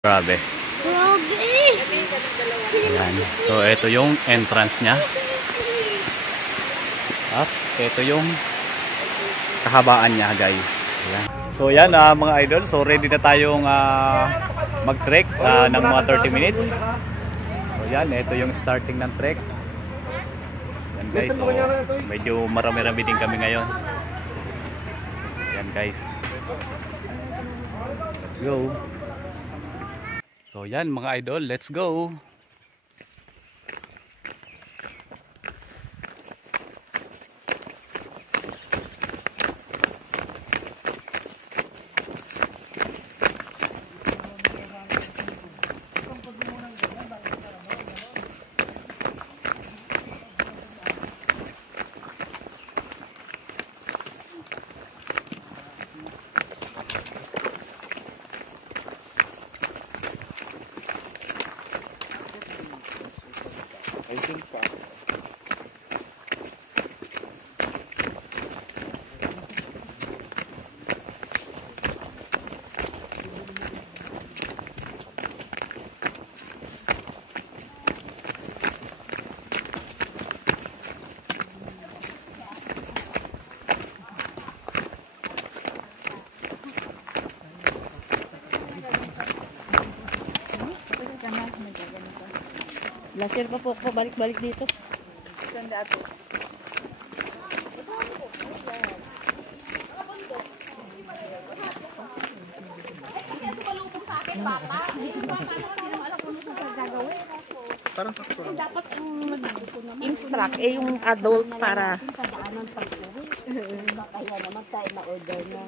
Grabe. Ayan. So, ito yung entrance niya. At ito yung kahabaan niya, guys. Ayan. So, yan mga idol. So, ready na tayong mag-trek ng mga 30 minutes. So, yan. Ito yung starting ng trek. Yan, guys. So, medyo marami-rami din kami ngayon. Yan, guys. Let's go. So yan mga idol, let's go. Laser pa po balik-balik dito. Ganda ato. Parang sakto lang. Dapat instruct yung adult para kaya naman tayo na-order na.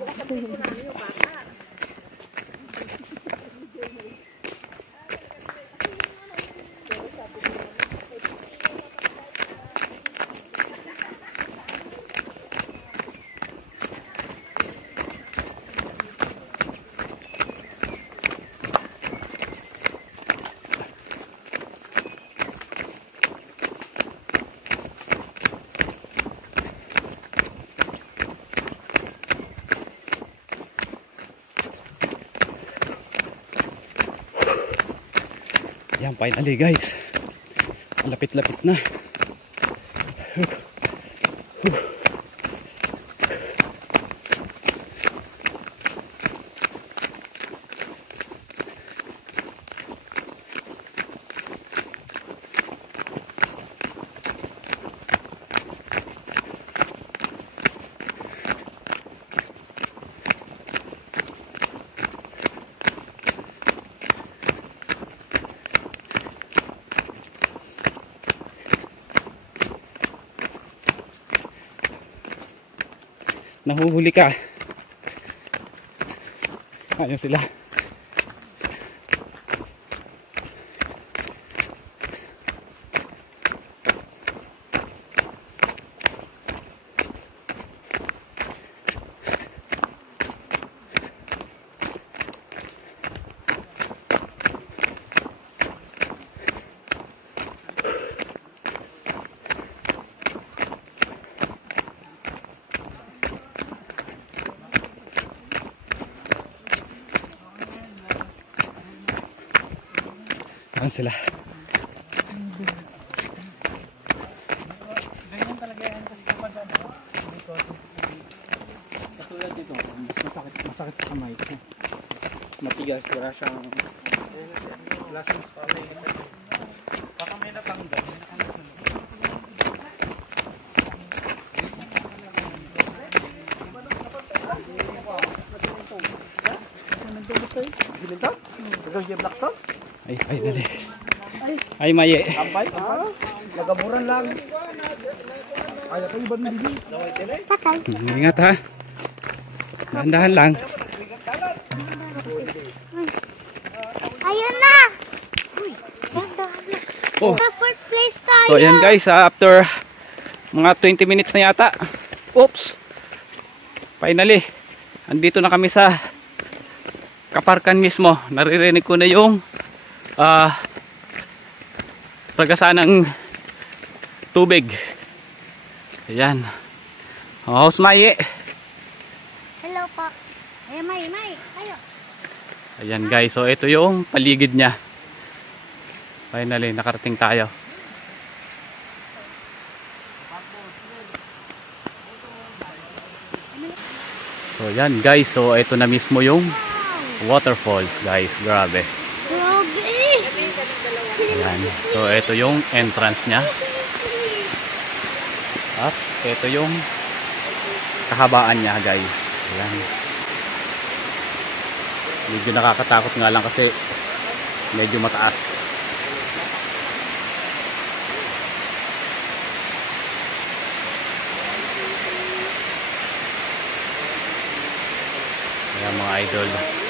Yan, finally guys. Lapit-lapit na. Nahuhuli ka. Ayan sila. Ayan sila. Ganyan talaga yan kasi kapag dito, katulad dito, masakit sa kamay kasi matigas, wala siyang kamay. Baka may natanggal. Ay, finally. Ay, maye. Kampay? Nagaburan lang. Ay, ito yung bang bibig? Ingat ha. Dahan-dahan lang. Ayun na! Uy, dahan-dahan lang. Oh. Sa fourth place tayo. So ayan guys, after mga 20 minutes na yata. Oops. Finally. Andito na kami sa kaparkan mismo. Naririnig ko na yung pagkasaan ng tubig. Ayan. How's Maye? Hello po. Ay, May, tayo. Ayan guys, so ito yung paligid niya. Finally, nakarating tayo. So yan guys, so ito na mismo yung waterfalls guys, grabe. Grabe. Ayan, so ito yung entrance niya. At ito yung kahabaan niya guys. Ayan. Medyo nakakatakot nga lang kasi medyo mataas. Ayan mga idol.